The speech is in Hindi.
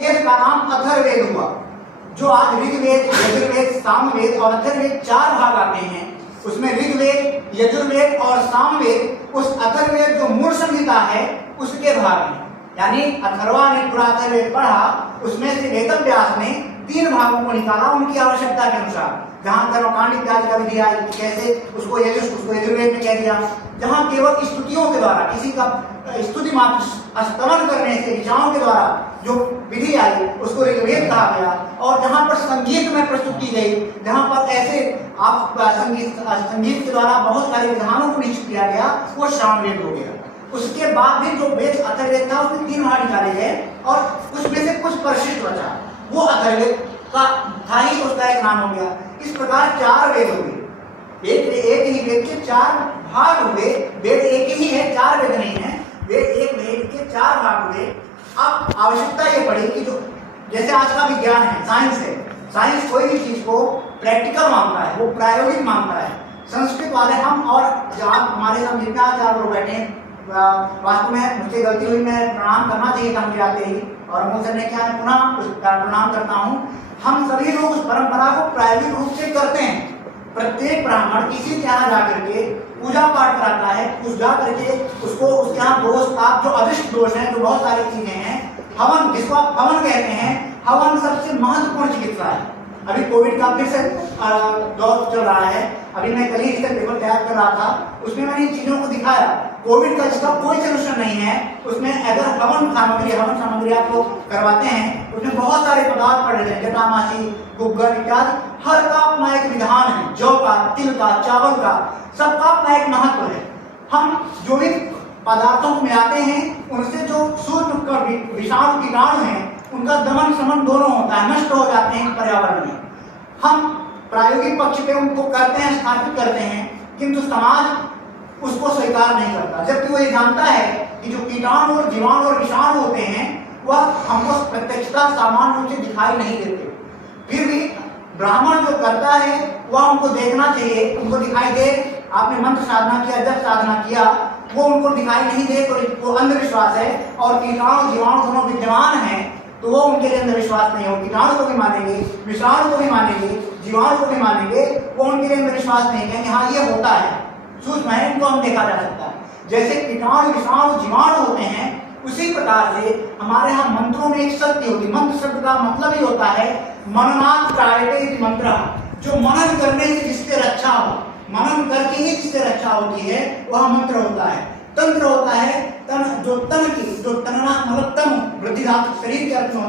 वेद का नाम अथर्ववेद हुआ। जो आज ऋग्वेद, यजुर्वेद, सामवेद और अथर्ववेद 4 भाग आते हैं, उसमें ऋग्वेद, यजुर्वेद और सामवेद उस अथर्ववेद जो मूल संहिता है उसके भाग हैं। यानी अथर्वा ने पूरा अथर्ववेद पढ़ा, उसमें से वेदव्यास ने 3 भागों को निकाला उनकी आवश्यकता के अनुसार। जहां कर्मकांड इत्यादि का विधि आई, कैसे उसको यजुर्वेद में कह दिया। जहां केवल स्तुतियों के द्वारा, किसी का स्तुति मात्र स्तमन करने से, ऋचाओं के द्वारा जो विधि आई उसको ऋग्वेद कहा गया। और जहां पर संगीत में प्रस्तुत की गई, जहां पर ऐसे आप संगीत के द्वारा बहुत सारे विधानों को निश्चित किया गया, वो सामवेद हो गया। उसके बाद भी जो वेद अथर्ववेद था उसमें 3 भाग निकाले गए और उसमें से कुछ परिशिष्ट बचा, वो अथर्ववेद का था ही, उसका एक नाम हो गया। इस प्रकार 4 वेद हो गए। एक ही वेद के 4 भाग हुए। वेद एक ही है, 4 वेद नहीं है। वेद एक वेद के 4 भाग हुए। अब आवश्यकता ये पड़ी कि जो जैसे आज का विज्ञान है, साइंस है, साइंस कोई भी चीज को प्रैक्टिकल मानता है, वो प्रायोगिक मानता है। संस्कृत वाले हम और जहाँ हमारे साथ जितना 4 लोग बैठे हैं, वास्तव में मुझसे गलती हुई, मैं प्रणाम करना चाहिए था मुझे आते ही, और अमोल सर ने क्या है, पुनः प्रणाम करता हूँ। हम सभी लोग उस परंपरा को प्रायोगिक रूप से करते हैं। प्रत्येक ब्राह्मण किसी के यहाँ जाकर के पूजा पाठ कराता है, पूजा करके उसको उसके यहाँ दोष पाप जो अदृष्ट दोष हैं, जो बहुत सारी चीजें हैं, हवन, जिसको आप हवन कहते हैं, हवन सबसे महत्वपूर्ण चिकित्सा है। अभी कोविड का फिर से दौर चल रहा है। अभी मैं कल ही इसका पेपर तैयार कर रहा था, उसमें मैंने इन चीजों को दिखाया। कोविड का इसका कोई सोल्यूशन नहीं है। उसमें अगर हवन सामग्री आप लोग करवाते हैं, उसमें बहुत सारे पदार्थ पड़े हैं, जटामासी, गुग्गल इत्यादि, हर का अपना एक विधान है। जौ का, तिल का, चावल का, सबका अपना एक महत्व है। हम जो भी पदार्थों को मिलाते हैं, उनसे जो सूक्ष्म विषाणु कीटाणु हैं, उनका दमन समन दोनों होता है, नष्ट हो जाते हैं पर्यावरण में। हम प्रायोगिक पक्ष पे उनको करते हैं, स्थापित करते हैं, किंतु समाज उसको स्वीकार नहीं करता। जबकि वो ये जानता है कि जो कीटाणु और जीवाणु और विषाणु होते हैं, वह हमको प्रत्यक्षता सामान्य रूप से दिखाई नहीं देते। फिर भी ब्राह्मण जो करता है वह उनको देखना चाहिए, उनको दिखाई दे। आपने मंत्र साधना किया, जब साधना किया, वो उनको दिखाई नहीं दे तो वो अंधविश्वास है। और कीटाणु जीवाणु दोनों विद्यमान हैं तो वो उनके लिए अंधविश्वास नहीं हो। कीटाणु को भी मानेंगे, विषाणु को भी मानेंगे, जीवाणु को भी मानेंगे, वो उनके लिए अंधविश्वास नहीं कहेंगे हाँ ये होता है, सूक्ष्म है, इनको हम देखा जा सकता है। जैसे कीटाणु विषाणु जीवाणु होते हैं, उसी प्रकार से हमारे यहाँ मंत्रों में एक शक्ति होती है। मंत्र शब्द का मतलब ही होता है मननात् त्रायते इति मंत्र, जो मनन करने से जिससे रक्षा हो, मनन करके ही जिससे रक्षा होती है वह मंत्र होता है। तंत्र होता है तन, जो तन की, जो तनना मतलब तन वृद्धि धातु शरीर के अर्थ में होता है।